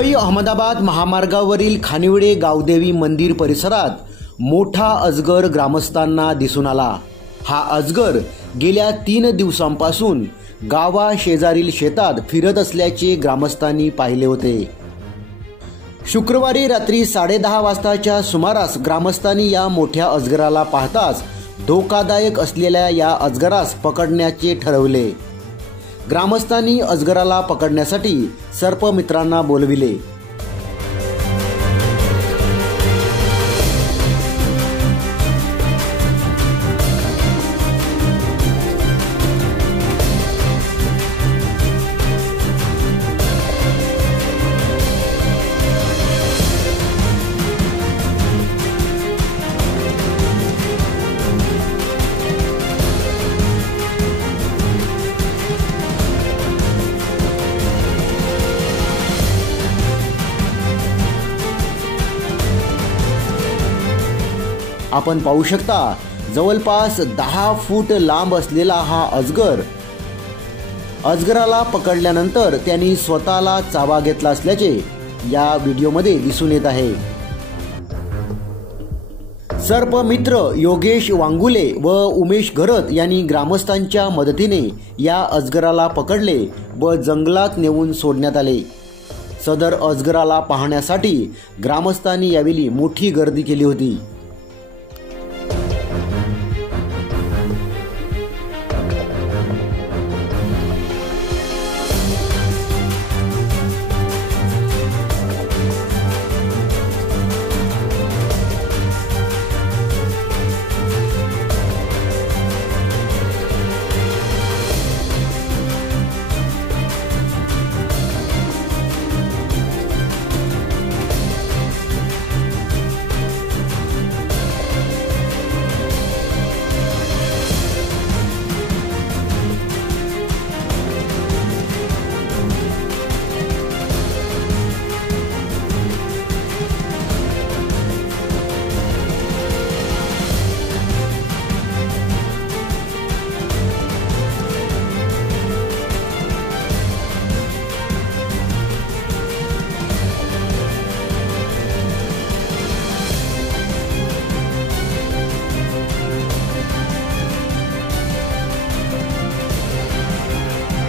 मुंबई अहमदाबाद महामार्गावरील खानिवडे गावदेवी मंदिर परिसरात मोठा अजगर ग्रामस्थांना दिसून आला। हा अजगर गेल्या 3 दिवसांपासून गावा शेजारील शेतात फिरत असल्याचे ग्रामस्थांनी पाहिले होते। शुक्रवारी रात्री 10:30 वाजताच्या सुमारास ग्रामस्थांनी या मोठ्या अजगराला पाहताच धोकादायक असलेल्या या अजगरास पकडण्याचे ठरवले। ग्रामस्थांनी अजगराला पकडण्यासाठी सर्पमित्रांना बोलविले। आपण पाहू शकता जवळपास 10 फूट लांब असलेला हा अजगराला पकडल्यानंतर त्यांनी स्वतःला चावा घेतला असल्याचे या व्हिडिओमध्ये दिसून येत आहे। सर्पमित्र योगेश वांगुले व उमेश घरत यांनी ग्रामस्थांच्या मदतीने या अजगराला पकडले व जंगलात नेऊन सोडण्यात आले। सदर अजगराला पाहण्यासाठी ग्रामस्थांनी यावेळी मोठी गर्दी केली होती।